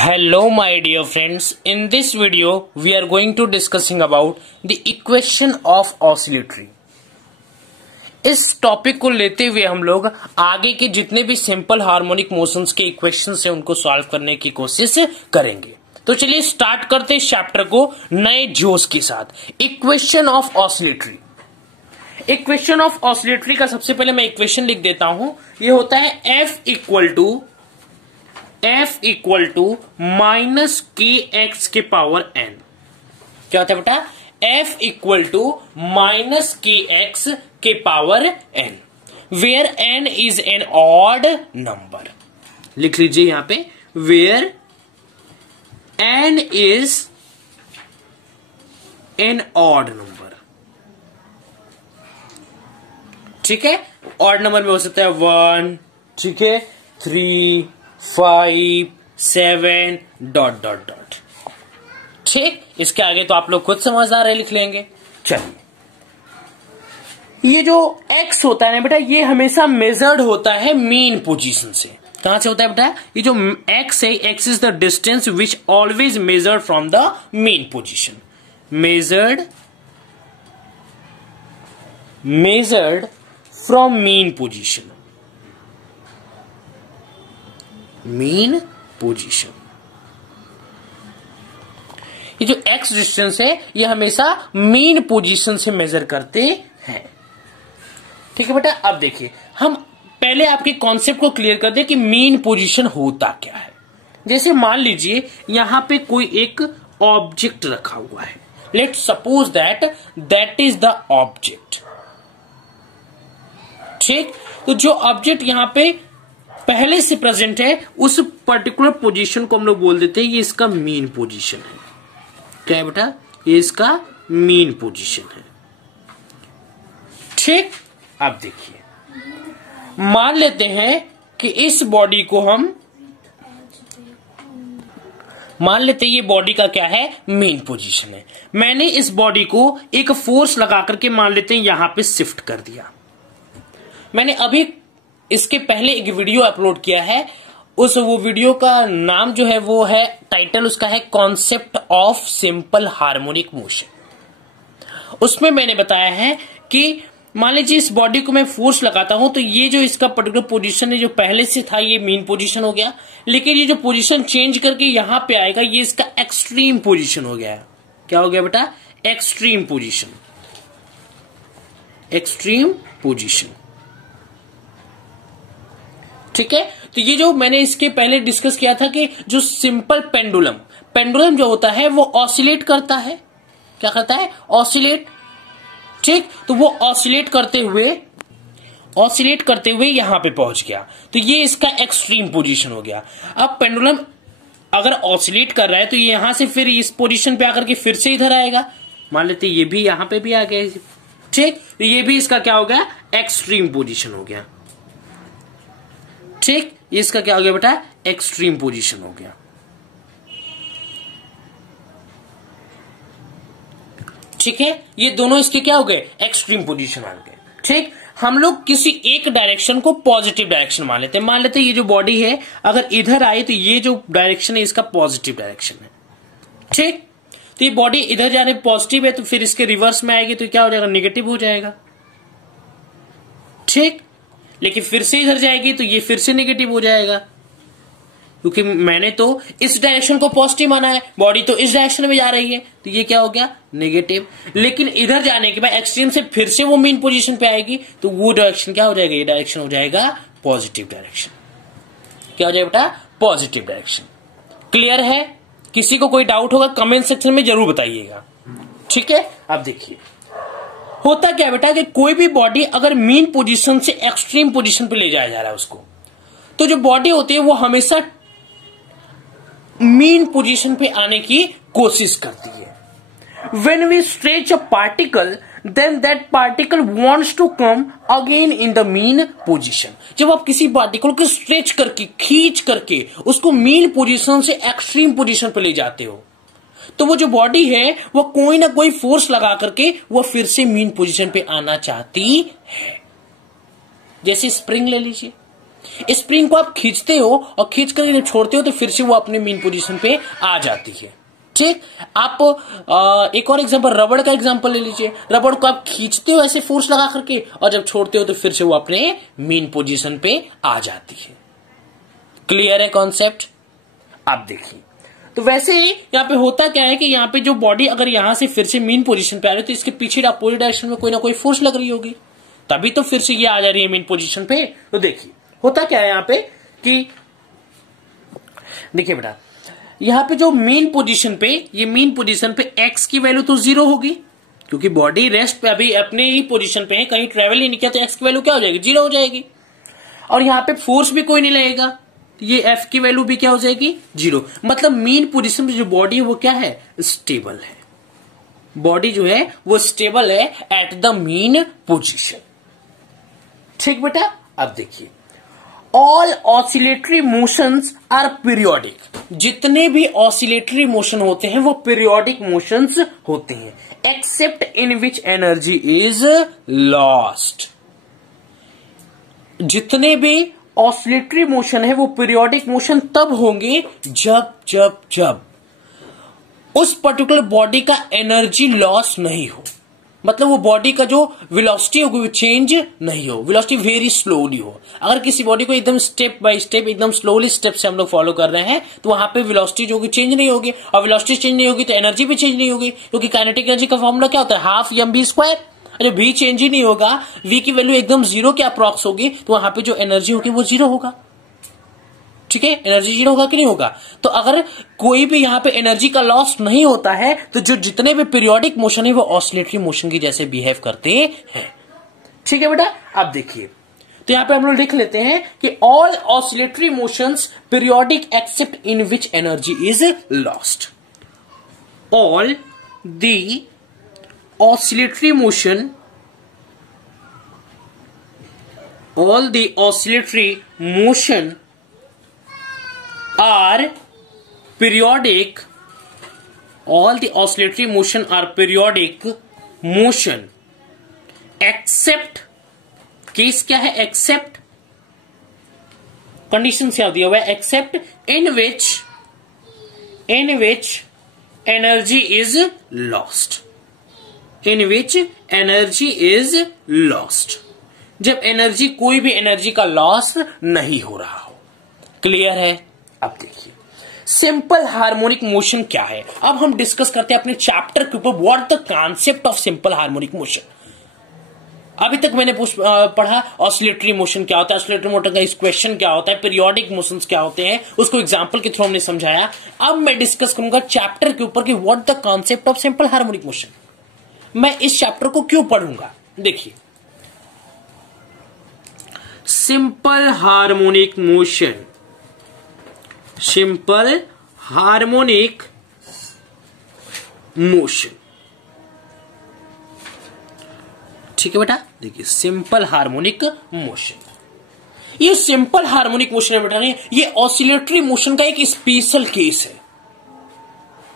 Hello my dear friends, in this video we are going to discussing about the equation of oscillatory। इस topic को लेते हुए हम लोग आगे के जितने भी सिंपल हार्मोनिक मोशंस के इक्वेशन है उनको सॉल्व करने की कोशिश करेंगे। तो चलिए स्टार्ट करते हैं चैप्टर को नए जोश के साथ। Equation of oscillatory. Equation of oscillatory का सबसे पहले मैं इक्वेशन लिख देता हूं। ये होता है F equal to minus k x के पावर एन। क्या होता है बेटा? F equal to minus k x के power n, where n is an odd number. लिख लीजिए यहां पे, where n is an odd number. ठीक है, ऑड नंबर में हो सकता है 1, ठीक है, 3, 5, 7 ... ठीक। इसके आगे तो आप लोग खुद समझदार है, लिख लेंगे। चलिए, ये जो x होता है ना बेटा, ये हमेशा मेजर्ड होता है मीन पोजीशन से। कहां से होता है बेटा? ये जो x है, x is the distance which always measured from the mean position. Measured from mean position. Mean position, ये जो x डिस्टेंस है ये हमेशा मीन पोजीशन से मेजर करते हैं। ठीक है बेटा, अब देखिए, हम पहले आपके कॉन्सेप्ट को क्लियर कर दें कि मीन पोजीशन होता क्या है। जैसे मान लीजिए यहां पे कोई एक ऑब्जेक्ट रखा हुआ है। Let suppose that is the object. ठीक, तो जो ऑब्जेक्ट यहां पे पहले से प्रेजेंट है उस पर्टिकुलर पोजीशन को हम लोग बोल देते हैं ये इसका मीन पोजीशन है। क्या है बेटा? ये इसका मीन पोजीशन है। ठीक, अब देखिए, मान लेते हैं कि इस बॉडी को हम मान लेते हैं ये बॉडी का क्या है? मीन पोजीशन है। मैंने इस बॉडी को एक फोर्स लगा करके मान लेते हैं यहां पे शिफ्ट कर दिया। मैंने अभी इसके पहले एक वीडियो अपलोड किया है, वो वीडियो का नाम जो है वो है, टाइटल उसका है concept of simple harmonic motion. उसमें मैंने बताया है कि मान लीजिए इस बॉडी को मैं फोर्स लगाता हूं तो ये जो इसका पर्टिकुलर पोजीशन है जो पहले से था ये मीन पोजीशन हो गया, लेकिन ये जो पोजीशन चेंज करके यहां पे आएगा ये इसका एक्सट्रीम पोजीशन हो गया। क्या हो गया बेटा? Extreme position. Extreme position. ठीक है, तो ये जो मैंने इसके पहले डिस्कस किया था कि जो सिंपल पेंडुलम जो होता है वो ऑसिलेट करता है। क्या करता है? ऑसिलेट। ठीक, तो वो ऑसिलेट करते हुए यहां पे पहुंच गया, तो ये इसका एक्सट्रीम पोजीशन हो गया। अब पेंडुलम अगर ऑसिलेट कर रहा है तो ये यहां से फिर इस पोजीशन पे आकर के फिर से इधर आएगा। मान लेते ये भी यहां पे भी आ गया। ठीक, तो ये भी इसका क्या हो गया? एक्सट्रीम पोजीशन हो गया। ठीक, इसका क्या हो गया बेटा? एक्सट्रीम पोजीशन हो गया। ठीक है, ये दोनों इसके क्या हो गए? एक्सट्रीम पोजीशन आ गए। ठीक, हम लोग किसी एक डायरेक्शन को पॉजिटिव डायरेक्शन मान लेते हैं। मान लेते हैं ये जो बॉडी है अगर इधर आए तो ये जो डायरेक्शन है इसका पॉजिटिव डायरेक्शन है। ठीक, तो ये बॉडी इधर जाने पॉजिटिव है तो फिर इसके रिवर्स में आएगी तो क्या हो जाएगा? निगेटिव हो जाएगा। ठीक, लेकिन फिर से इधर जाएगी तो ये फिर से नेगेटिव हो जाएगा, क्योंकि मैंने तो इस डायरेक्शन को पॉजिटिव माना है, बॉडी तो इस डायरेक्शन में जा रही है तो ये क्या हो गया? नेगेटिव। लेकिन इधर जाने के बाद एक्सट्रीम से फिर से वो मीन पोजीशन पे आएगी तो वो डायरेक्शन क्या हो जाएगा? ये डायरेक्शन हो जाएगा पॉजिटिव डायरेक्शन। क्या हो जाएगा बेटा? Positive direction. क्लियर है? किसी को कोई डाउट होगा कमेंट सेक्शन में जरूर बताइएगा। ठीक है, अब देखिए होता क्या बेटा कि कोई भी बॉडी अगर मीन पोजीशन से एक्सट्रीम पोजीशन पे ले जाया जा रहा है उसको, तो जो बॉडी होती है वो हमेशा मीन पोजीशन पे आने की कोशिश करती है। When we stretch a particle then that particle wants to come again in the mean position. जब आप किसी पार्टिकल को स्ट्रेच करके खींच करके उसको मीन पोजीशन से एक्सट्रीम पोजीशन पे ले जाते हो तो वो जो बॉडी है वो कोई ना कोई फोर्स लगा करके वो फिर से मीन पोजीशन पे आना चाहती है। जैसे स्प्रिंग ले लीजिए, स्प्रिंग को आप खींचते हो और खींच कर जब छोड़ते हो तो फिर से वो अपने मीन पोजीशन पे आ जाती है। ठीक, आप एक और एग्जांपल रबड़ का एग्जांपल ले लीजिए। रबड़ को आप खींचते हो ऐसे फोर्स लगा करके और जब छोड़ते हो तो फिर से वो अपने मीन पोजीशन पे आ जाती है। क्लियर है कॉन्सेप्ट? आप देखिए, तो वैसे ही यहां पे होता क्या है कि यहां पे जो बॉडी अगर यहां से फिर से मीन पोजीशन पे आ रही है तो इसके पीछे अपोजिट डायरेक्शन में कोई ना कोई फोर्स लग रही होगी, तभी तो फिर से ये आ जा रही है मीन पोजीशन पे। तो देखिए होता क्या है यहां पे कि देखिए बेटा, यहां पे जो मेन पोजीशन पे, ये मेन पोजीशन पे एक्स की वैल्यू तो 0 होगी क्योंकि बॉडी रेस्ट पे अभी अपने ही पोजीशन पे है, कहीं ट्रेवल ही नहीं किया, तो एक्स की वैल्यू क्या हो जाएगी? 0 हो जाएगी। और यहां पे फोर्स भी कोई नहीं लगेगा, ये एफ की वैल्यू भी क्या हो जाएगी? 0। मतलब मेन पोजीशन पे जो बॉडी है वो क्या है? स्टेबल है। बॉडी जो है वो स्टेबल है एट द मेन पोजीशन। ठीक बेटा, अब देखिए, all oscillatory motions are periodic. जितने भी ऑसिलेटरी मोशन होते हैं वो पीरियोडिक मोशंस होते हैं, accept in which energy is lost. जितने भी ऑसिलेटरी मोशन है वो पीरियोडिक मोशन तब होंगे जब जब जब उस पर्टिकुलर बॉडी का एनर्जी लॉस नहीं हो। मतलब वो बॉडी का जो वेलोसिटी होगी वो चेंज नहीं हो, वेलोसिटी वेरी स्लोली हो। अगर किसी बॉडी को एकदम स्टेप बाय स्टेप, एकदम स्लोली स्टेप से हम लोग फॉलो कर रहे हैं तो वहां पे वेलोसिटी जो होगी चेंज नहीं होगी, और वेलोसिटी चेंज नहीं होगी तो एनर्जी भी चेंज नहीं होगी, क्योंकि काइनेटिक एनर्जी का फॉर्मूला क्या होता है? Half mv²। अरे v चेंज ही नहीं होगा, v की वैल्यू एकदम 0 के अप्रॉक्स होगी, तो वहां पे जो एनर्जी होगी वो 0 होगा। ठीक है, एनर्जी 0 होगा कि नहीं होगा? तो अगर कोई भी यहां पे एनर्जी का लॉस नहीं होता है तो जो जितने भी पीरियोडिक मोशन है वो ऑसिलेटरी मोशन की जैसे बिहेव करते हैं। ठीक है बेटा, अब देखिए, तो यहां पे हम लोग लिख लेते हैं कि all oscillatory motions periodic accept in which energy is lost. All the oscillatory motion, all the oscillatory motion are periodic, all the oscillatory motion are periodic motion except, case क्या है? एक्सेप्ट, कंडीशन क्या दिया हुआ है? Except in which energy is lost, in which energy is lost, जब energy, कोई भी energy का लॉस नहीं हो रहा हो। क्लियर है? अब देखिए, सिंपल हार्मोनिक मोशन क्या है, अब हम डिस्कस करते हैं अपने चैप्टर के ऊपर, what the concept of simple harmonic motion. अभी तक मैंने पढ़ा ऑसिलेटरी मोशन क्या होता है, ऑसिलेटरी मोशन का इक्वेशन क्या होता है, पीरियोडिक मोशंस क्या होते हैं, उसको एग्जांपल के थ्रू हमने समझाया। अब मैं डिस्कस करूंगा चैप्टर के ऊपर कि what the concept of simple harmonic motion. मैं इस चैप्टर को क्यों पढ़ूंगा? देखिए, simple harmonic motion, simple harmonic motion. ठीक है बेटा, देखिए सिंपल हार्मोनिक मोशन, ये सिंपल हार्मोनिक मोशन है बेटा, ये ऑसिलेटरी मोशन का एक स्पेशल केस है।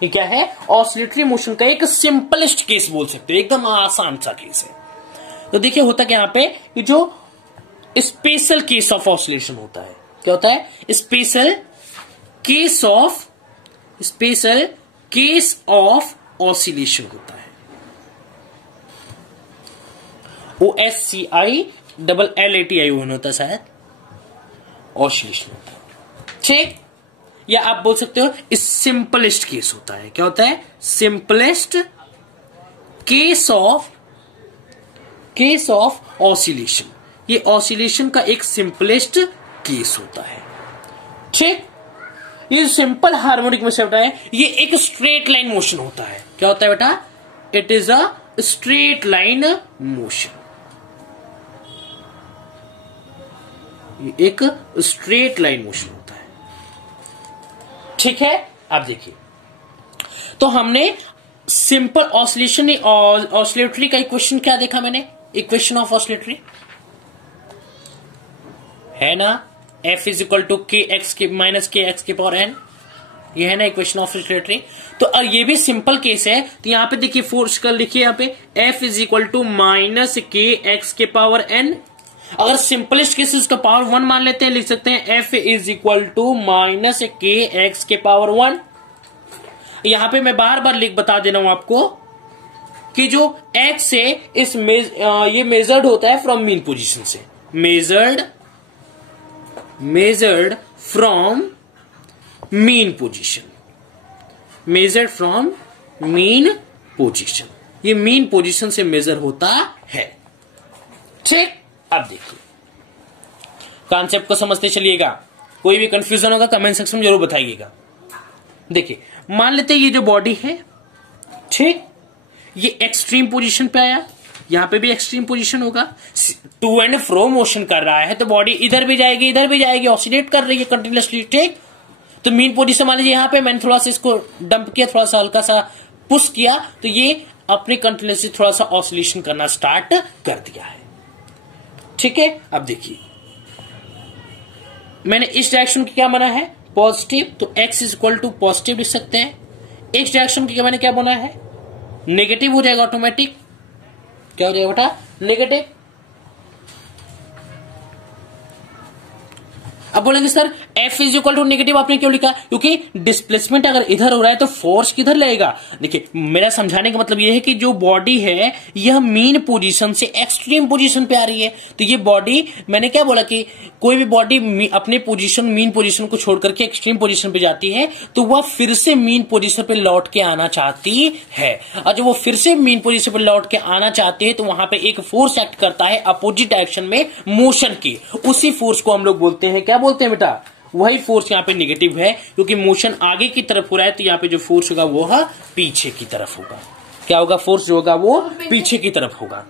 ये क्या है? ऑसिलेटरी मोशन का एक सिंपलेस्ट केस बोल सकते हो, एकदम आसान सा केस है। तो देखिए होता क्या यहाँ पे, जो स्पेशल केस ऑफ ऑसिलेशन होता है, क्या होता है? स्पेशल केस ऑफ ऑसिलेशन होता है, OSCILLATI होता है शायद, ऑसिलेशन होता है। ठीक, या आप बोल सकते हो सिंपलेस्ट केस होता है। क्या होता है? सिंपलेस्ट केस ऑफ ऑसिलेशन, ये ऑसिलेशन का एक सिंपलेस्ट केस होता है। ठीक, ये सिंपल हार्मोनिक मोशन होता है, ये एक स्ट्रेट लाइन मोशन होता है। क्या होता है बेटा? It is a straight line motion, ये एक स्ट्रेट लाइन मोशन होता है। ठीक है, अब देखिए, तो हमने सिंपल ऑसिलेशन, ऑसिलेटरी का इक्वेशन क्या देखा मैंने? इक्वेशन ऑफ ऑसिलेटरी है ना, F इज इक्वल टू के एक्स के माइनस के एक्स के पावर एन, ये है ना इक्वेशन ऑफ ऑसिलेटरी। तो ये भी सिंपल केस है, तो यहां पे देखिए फोर्स कर लिखिए, यहाँ पे F is equal to minus k x के पावर एन। अगर सिंपलेस्ट केस उसका पावर 1 मान लेते हैं, लिख सकते हैं f is equal to minus k x के पावर 1। यहां पे मैं बार बार बता दे रहा हूं आपको कि जो x है ये मेजर्ड होता है फ्रॉम मीन पोजीशन से, measured from mean position, measured from mean position, ये मीन पोजीशन से मेजर होता है। ठीक, अब देखिए कॉन्सेप्ट को समझते चलिएगा, कोई भी कंफ्यूजन होगा कमेंट सेक्शन में जरूर बताइएगा। देखिए मान लेते हैं ये जो बॉडी है, ठीक, ये एक्सट्रीम पोजीशन पे आया, यहां पे भी एक्सट्रीम पोजीशन होगा, टू एंड फ्रो मोशन कर रहा है, तो बॉडी इधर भी जाएगी इधर भी जाएगी, ऑसिलेट कर रही है कंटिन्यूअसली। ठीक, तो मीन पोजीशन मान लीजिए यहां पे मैंने थोड़ा सा इसको डंप किया, थोड़ा सा हल्का सा पुश किया, तो ये अपने कंटिन्यूअसली थोड़ा सा ऑसिलेशन करना स्टार्ट कर दिया है। ठीक है, अब देखिए मैंने इस डायरेक्शन की क्या बना है, पॉजिटिव, तो x is equal to positive लिख सकते हैं। इस डायरेक्शन की मैंने क्या बना है, नेगेटिव हो जाएगा ऑटोमेटिक, क्या हो जाएगा बेटा, नेगेटिव। अब बोलेंगे sir f is equal to negative आपने क्यों लिखा, क्योंकि डिस्प्लेसमेंट अगर इधर हो रहा है तो फोर्स किधर लगेगा। देखिए मेरा समझाने का मतलब यह है कि जो बॉडी है यह मीन पोजीशन से एक्सट्रीम पोजीशन पे आ रही है, तो ये बॉडी, मैंने क्या बोला कि कोई भी बॉडी अपने पोजीशन मीन पोजीशन को छोड़ करके एक्सट्रीम पोजीशन पे जाती है तो वह फिर से मीन पोजीशन पे लौट के आना चाहती है, और जब वो फिर से मीन पोजीशन पे लौट के आना चाहती है तो वहां पे एक फोर्स एक्ट करता है अपोजिट डायरेक्शन में मोशन की, उसी फोर्स को हम लोग बोलते हैं, क्या बोलते हैं बेटा, वही फोर्स यहाँ पे नेगेटिव है, क्योंकि मोशन आगे की तरफ हो रहा है, तो यहाँ पे जो फोर्स होगा वो पीछे की तरफ होगा। क्या होगा, फोर्स जो होगा वो पीछे की तरफ होगा।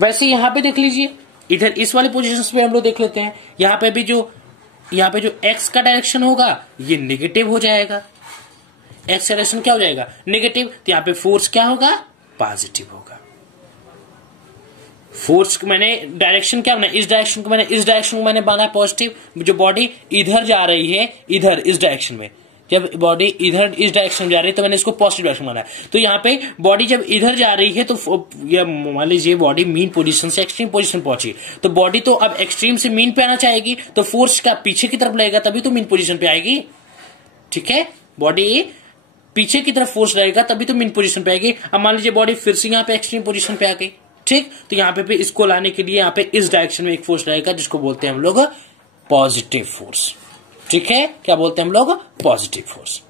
वैसे यहाँ पे देख लीजिए, इधर इस वाले पोजीशन पे हम लोग देख लेते हैं, यहाँ पे जो एक्स का डायरेक्शन होगा ये नेगेटिव हो जाएगा, एक्स डायरेक्शन क्या हो जाएगा, नेगेटिव, तो यहाँ पे फोर्स क्या होगा, पॉजिटिव होगा। फोर्स मैंने डायरेक्शन क्या बनाया, इस डायरेक्शन को मैंने बना है पॉजिटिव। जो बॉडी इधर जा रही है, इधर इस डायरेक्शन में, जब बॉडी इधर इस डायरेक्शन में जा रही है तो मैंने इसको पॉजिटिव डायरेक्शन बनाया। तो यहाँ पे बॉडी जब इधर जा रही है तो मान लीजिए बॉडी मीन पोजीशन से एक्सट्रीम पोजीशन पहुंची, तो बॉडी तो अब एक्सट्रीम से मीन पे आना चाहेगी, तो फोर्स का पीछे की तरफ लगेगा तभी तो मीन पोजीशन पे आएगी। ठीक है, बॉडी पीछे की तरफ फोर्स रहेगा तभी तो मीन पोजीशन पे आएगी। अब मान लीजिए बॉडी फिर से यहाँ पे एक्सट्रीम पोजीशन पे आ गई, ठीक, तो यहाँ पे इसको लाने के लिए यहाँ पे इस डायरेक्शन में एक फोर्स रहेगा जिसको बोलते हैं हम लोग पॉजिटिव फोर्स। ठीक है, क्या बोलते हैं हम लोग, पॉजिटिव फोर्स।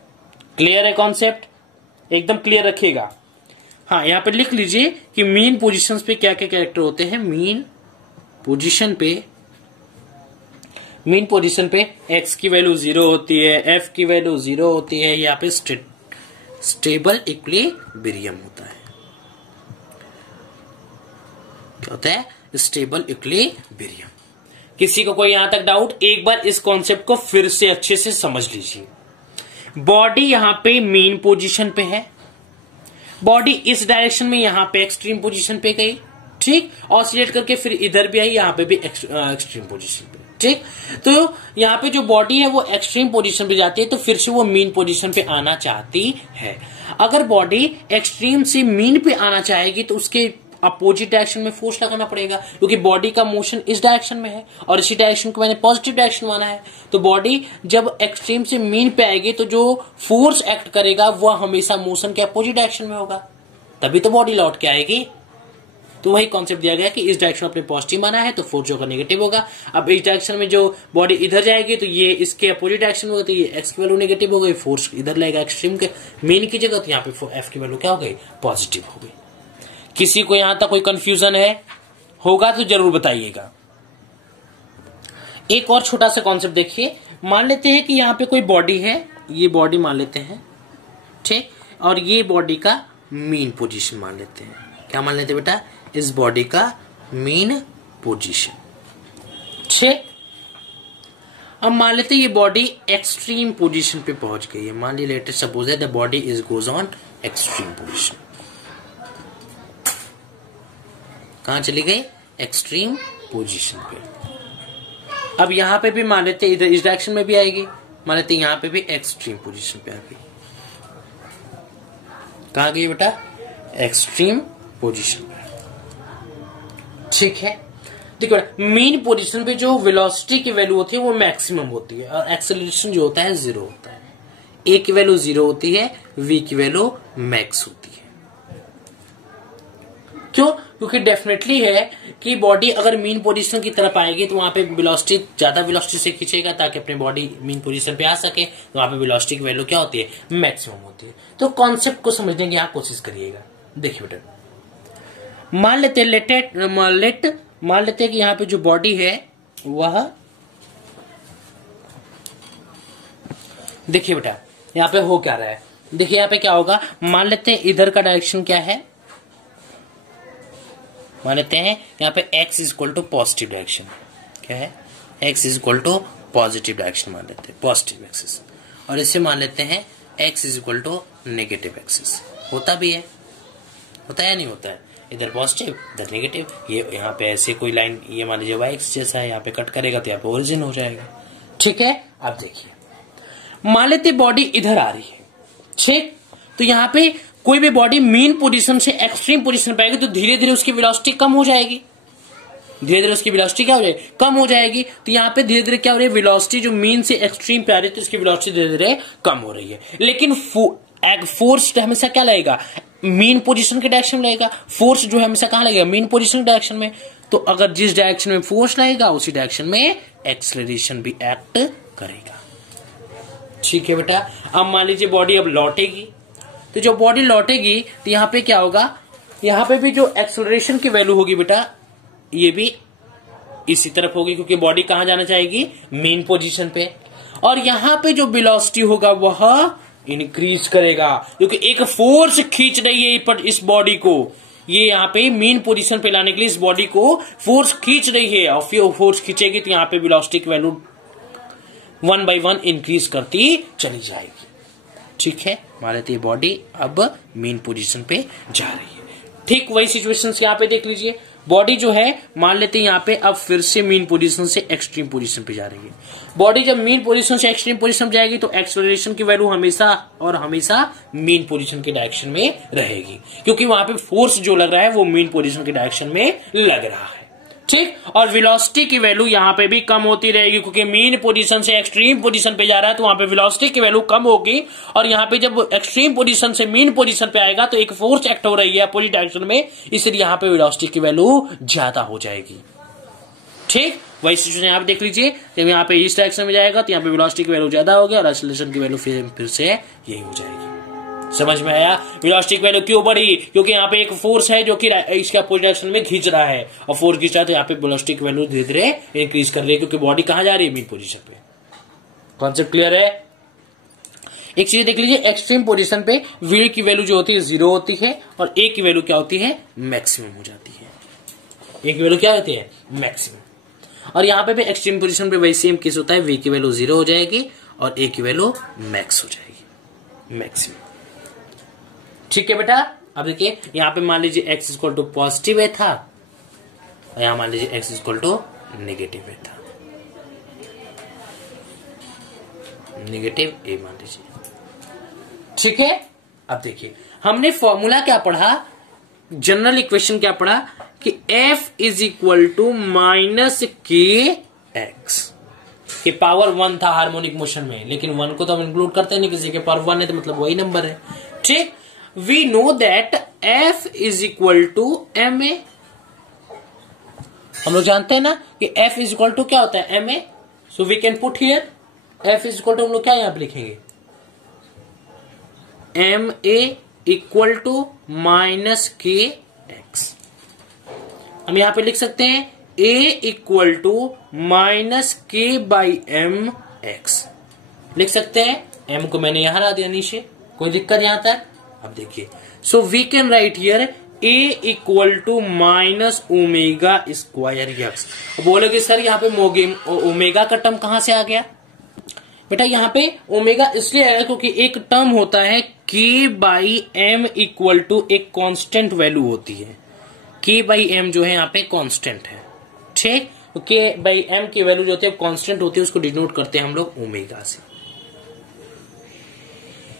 क्लियर है कॉन्सेप्ट, एकदम क्लियर रखिएगा। हाँ, यहाँ पे लिख लीजिए कि मीन पोजीशंस पे क्या क्या कैरेक्टर होते हैं। मीन पोजीशन पे x की वैल्यू 0 होती है, f की वैल्यू 0 होती है, यहाँ पे स्टेबल इक्विलिब्रियम होता है। क्या होता है, स्टेबल इक्विलिब्रियम। किसी को कोई यहां तक डाउट, एक बार इस कॉन्सेप्ट को फिर से अच्छे से समझ लीजिए। बॉडी यहां पे मीन पोजीशन पे है, बॉडी इस डायरेक्शन में यहां पे एक्सट्रीम पोजीशन पे गई, ठीक, ऑसिलेट करके फिर इधर भी आई, यहां पे भी एक्सट्रीम पोजीशन पे, ठीक। तो यहां पे जो बॉडी है वो एक्सट्रीम पोजीशन पे जाती है तो फिर से वो मीन पोजीशन पे आना चाहती है। अगर बॉडी एक्सट्रीम से मीन पे आना चाहेगी तो उसके अपोजिट डायरेक्शन में फोर्स लगाना पड़ेगा, क्योंकि बॉडी का मोशन इस डायरेक्शन में है और इसी डायरेक्शन को मैंने पॉजिटिव डायरेक्शन माना है। तो बॉडी जब एक्सट्रीम से मीन पे आएगी तो जो फोर्स एक्ट करेगा वह हमेशा मोशन के अपोजिट डायरेक्शन में होगा, तभी तो बॉडी लौट के आएगी। तो वही कॉन्सेप्ट दिया गया कि इस डायरेक्शन में आपने पॉजिटिव माना है तो फोर्स जो होगा नेगेटिव होगा। अब इस डायरेक्शन में जो बॉडी इधर जाएगी तो ये इसके अपोजिट डायरेक्शन होगा, तो ये एक्स की वैल्यू नेगेटिव हो गई, फोर्स इधर लगेगा एक्सट्रीम के मीन की जगह, तो यहाँ पे एफ की वैल्यू क्या हो गई, पॉजिटिव हो गई। किसी को यहां तक कोई कंफ्यूजन होगा तो जरूर बताइएगा। एक और छोटा सा कॉन्सेप्ट देखिए, मान लेते हैं कि यहां पे कोई बॉडी है, ये बॉडी मान लेते हैं, ठीक, और ये बॉडी का मीन पोजीशन मान लेते हैं। क्या मान लेते हैं बेटा, इस बॉडी का मीन पोजीशन, ठीक। अब मान लेते हैं ये बॉडी एक्सट्रीम पोजीशन पे पहुंच गई है। मान लीजिए let us suppose that the body is goes on extreme position. कहां चली गई, एक्सट्रीम पोजीशन पे। अब यहां पे भी मान लेते इधर इस डायरेक्शन में भी आएगी, मान लेते यहां पे भी एक्सट्रीम पोजीशन पे आ गई। कहां गई बेटा, एक्सट्रीम पोजीशन पे, ठीक है। देखो मीन पोजीशन पे जो वेलोसिटी की वैल्यू होती है वो मैक्सिमम होती है और एक्सेलरेशन जो होता है 0 होता है। ए की वैल्यू 0 होती है, वी की वैल्यू मैक्स होती है। क्यों? क्योंकि डेफिनेटली है कि बॉडी अगर मीन पोजीशन की तरफ आएगी तो वहां पे वेलोसिटी ज्यादा वेलोसिटी से खींचेगा ताकि अपनी बॉडी मीन पोजीशन पे आ सके, तो वहां पे वेलोसिटी की वैल्यू क्या होती है? मैक्सिमम होती है। तो कॉन्सेप्ट को समझने की यहां कोशिश करिएगा। देखिए बेटा, मान लेते हैं कि यहां पे जो बॉडी है वह, देखिए बेटा यहां पे हो क्या रहा है, देखिए यहां पे क्या होगा। मान लेते हैं इधर का डायरेक्शन क्या है, मान लेते हैं यहाँ पे x is equal to positive direction, क्या है? x is equal to positive direction मान लेते हैं, पॉजिटिव एक्सिस। और इससे मान लेते हैं x is equal to negative axis. होता भी है, होता है या नहीं होता है? इधर पॉजिटिव इधर नेगेटिव, ये यहाँ पे ऐसे कोई लाइन, ये मान लीजिए y एक्सिस जैसा है, यहाँ पे कट करेगा तो यहाँ पे ओरिजिन हो जाएगा। ठीक है, अब देखिए मान लेते बॉडी इधर आ रही है, ठीक, तो यहाँ पे कोई भी बॉडी मीन पोजीशन से एक्सट्रीम पोजीशन पे आएगी तो धीरे धीरे उसकी वेलोसिटी कम हो जाएगी, धीरे धीरे उसकी वेलोसिटी क्या हो जाएगी? कम हो जाएगी। तो यहाँ पे धीरे धीरे क्या हो रही है? वेलोसिटी जो मीन से एक्सट्रीम पे आ रही है तो उसकी वेलोसिटी धीरे धीरे कम हो रही है। लेकिन फोर्स हमेशा क्या लगेगा? मीन पोजीशन के डायरेक्शन में लगेगा। फोर्स जो है हमेशा कहां लगेगा? मीन पोजीशन के डायरेक्शन में। तो अगर जिस डायरेक्शन में फोर्स लगेगा उसी डायरेक्शन में एक्सेलरेशन भी एक्ट करेगा। ठीक है बेटा, अब मान लीजिए बॉडी अब लौटेगी, तो जो बॉडी लौटेगी तो यहां पे क्या होगा? यहां पे भी जो एक्सेलरेशन की वैल्यू होगी बेटा ये भी इसी तरफ होगी, क्योंकि बॉडी कहां जाना चाहेगी? मेन पोजीशन पे। और यहां पे जो वेलोसिटी होगा वह इंक्रीज करेगा, क्योंकि एक फोर्स खींच रही है इस बॉडी को, ये यहाँ पे मेन पोजीशन पे लाने के लिए इस बॉडी को फोर्स खींच रही है। और फिर फोर्स खींचेगी तो यहाँ पे वेलोसिटी की वैल्यू 1 by 1 इंक्रीज करती चली जाएगी। ठीक है, मान लेते ये बॉडी अब मेन पोजीशन पे जा रही है। ठीक वही सिचुएशन यहाँ पे देख लीजिए, बॉडी जो है मान लेते हैं यहाँ पे अब फिर से मेन पोजीशन से एक्सट्रीम पोजीशन पे जा रही है। बॉडी जब मेन पोजीशन से एक्सट्रीम पोजीशन जाएगी तो एक्सेलरेशन की वैल्यू हमेशा और हमेशा मेन पोजीशन के डायरेक्शन में रहेगी, क्योंकि वहां पे फोर्स जो लग रहा है वो मेन पोजीशन के डायरेक्शन में लग रहा है। ठीक, और वेलोसिटी की वैल्यू यहाँ पे भी कम होती रहेगी, क्योंकि मेन पोजीशन से एक्सट्रीम पोजीशन पे जा रहा है तो वहां पे वेलोसिटी की वैल्यू कम होगी। और यहाँ पे जब एक्सट्रीम पोजीशन से मेन पोजीशन पे आएगा तो एक फोर्स एक्ट हो रही है अपोजिट डायरेक्शन में, इसलिए यहाँ पे वेलोसिटी की वैल्यू ज्यादा हो जाएगी। ठीक, वही सिचुएशन यहाँ पे देख लीजिए, जब यहाँ पे इस डायरेक्शन में जाएगा तो यहाँ पे वेलोसिटी की वैल्यू ज्यादा होगी और एक्सेलरेशन की वैल्यू फिर से यही हो जाएगी। समझ में आया? वेलोसिटी की वैल्यू क्यों बढ़ी? क्योंकि यहाँ पे एक फोर्स है जो कि इसका अपोजिट डायरेक्शन में खींच रहा है, और फोर्स खींच रहा है तो यहाँ पे वेलोसिटी की वैल्यू धीरे धीरे इंक्रीज कर रही है, क्योंकि बॉडी कहां जा रही है? मेन पोजीशन पे। कॉन्सेप्ट क्लियर है? एक चीज देख लीजिए, एक्सट्रीम पोजीशन पे वी की वैल्यू जो होती है 0 होती है और ए की वैल्यू क्या होती है? मैक्सिमम हो जाती है। ए की वैल्यू क्या होती है? मैक्सिमम। और यहाँ पे भी एक्सट्रीम पोजीशन पे वही सेम केस होता है, वी की वैल्यू 0 हो जाएगी और ए की वैल्यू मैक्स हो जाएगी, मैक्सिमम। ठीक है बेटा, अब देखिए यहाँ पे मान लीजिए x इक्वल टू पॉजिटिव है था और यहाँ मान लीजिए x इक्वल टू नेगेटिव है था, नेगेटिव a मान लीजिए। ठीक है, अब देखिए हमने फॉर्मूला क्या पढ़ा, जनरल इक्वेशन क्या पढ़ा कि f is equal to minus k x, के पावर 1 था हार्मोनिक मोशन में, लेकिन 1 को तो हम इंक्लूड करते नहीं, किसी के पावर 1 है तो मतलब वही नंबर है। ठीक, we know that f is equal to ma, हम लोग जानते हैं ना कि f is equal to क्या होता है? ma, so we can put here f is equal to, हम लोग क्या यहां पे लिखेंगे? ma equal to minus kx। हम यहां पे लिख सकते हैं a equal to minus k by m x, लिख सकते हैं। m को मैंने यहां ला दिया नीचे, कोई दिक्कत यहां तक? अब देखिए, so we can write here a equal to minus omega square x. बोलोगे सर यहाँ पे ओमेगा का टर्म कहां से आ गया? बेटा यहाँ पे ओमेगा इसलिए आया क्योंकि एक टर्म होता है k by m equal to एक कांस्टेंट वैल्यू होती है, k बाई एम जो है यहाँ पे कांस्टेंट है। ठीक, तो k बाई एम की वैल्यू जो होती है कांस्टेंट होती है, उसको डिनोट करते हैं हम लोग ओमेगा से,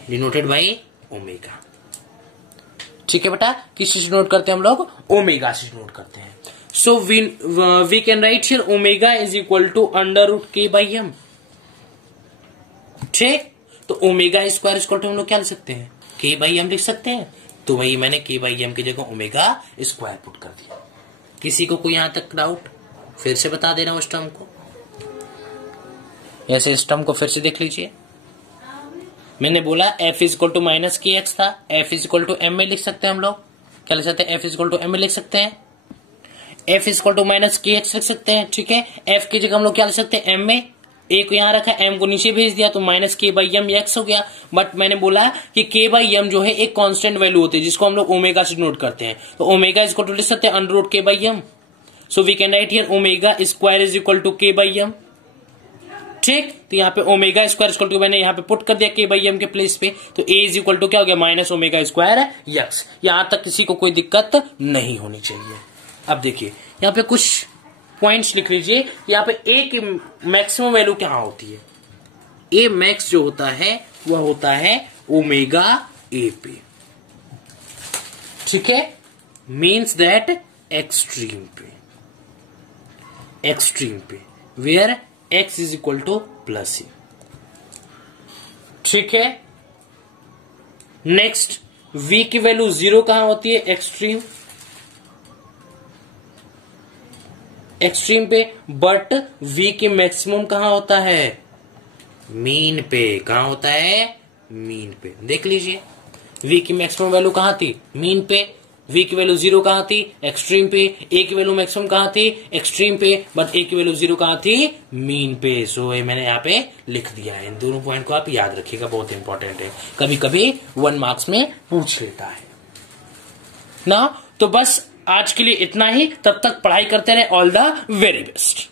डिनोटेड बाई ओमेगा। ठीक है बेटा, किससे नोट करते हैं हम लोग? ओमेगा से नोट करते हैं। So we can write here omega is equal to under root k by m. ठीक, तो ओमेगा स्क्वायर इक्वल टू हम लोग क्या लिख सकते हैं, k बाई एम लिख सकते हैं। तो वही मैंने k बाई एम की जगह ओमेगा स्क्वायर पुट कर दिया। किसी को कोई यहां तक डाउट? फिर से बता दे रहा हूं इस टर्म को, ऐसे इस टर्म को फिर से देख लीजिए। मैंने बोला f is equal to minus k x था, f is equal to m में लिख सकते हैं हम लोग, क्या लिख सकते हैं, f is equal to m में लिख सकते हैं, f is equal to minus k x लिख सकते हैं। ठीक है, f की जगह हम लोग क्या लिख सकते हैं, m में, a को यहां रखा, m को नीचे भेज दिया तो माइनस के बाई एम एक्स हो गया। बट मैंने बोला कि के बाई एम जो है एक कांस्टेंट वैल्यू होती है जिसको हम लोग ओमेगा से नोट करते हैं, तो ओमेगा इज इक्वल टू लिख सकते हैं under root k by m. So we can write here omega square is equal to k by m. ठीक, तो यहाँ पे ओमेगा स्क्वायर इक्वल टू मैंने यहाँ पे पुट कर दिया के बाई एम के प्लेस पे, तो ए इज इक्वल टू क्या हो गया, माइनस ओमेगा स्क्वायर एक्स। यहां तक किसी को कोई दिक्कत नहीं होनी चाहिए। अब देखिए यहाँ पे कुछ पॉइंट्स लिख लीजिए। यहाँ पे ए की मैक्सिमम वैल्यू क्या होती है, ए मैक्स जो होता है वह होता है ओमेगा ए पे। ठीक है, मीन्स दैट एक्सट्रीम पे where x is equal to plus A. ठीक है, नेक्स्ट v की वैल्यू 0 कहां होती है, एक्सट्रीम पे, बट v की मैक्सिमम कहां होता है, मीन पे। कहां होता है, मीन पे। देख लीजिए v की मैक्सिमम वैल्यू कहां थी, मीन पे, v की वैल्यू 0 कहां थी, एक्सट्रीम पे, a की वैल्यू मैक्सिमम कहां थी, एक्सट्रीम पे, बट a की वैल्यू 0 कहां थी, मीन पे। सो ये मैंने यहाँ पे लिख दिया है। इन दोनों पॉइंट को आप याद रखिएगा, बहुत इंपॉर्टेंट है, कभी कभी 1 मार्क्स में पूछ लेता है ना। तो बस आज के लिए इतना ही, तब तक पढ़ाई करते रहे। All the very best.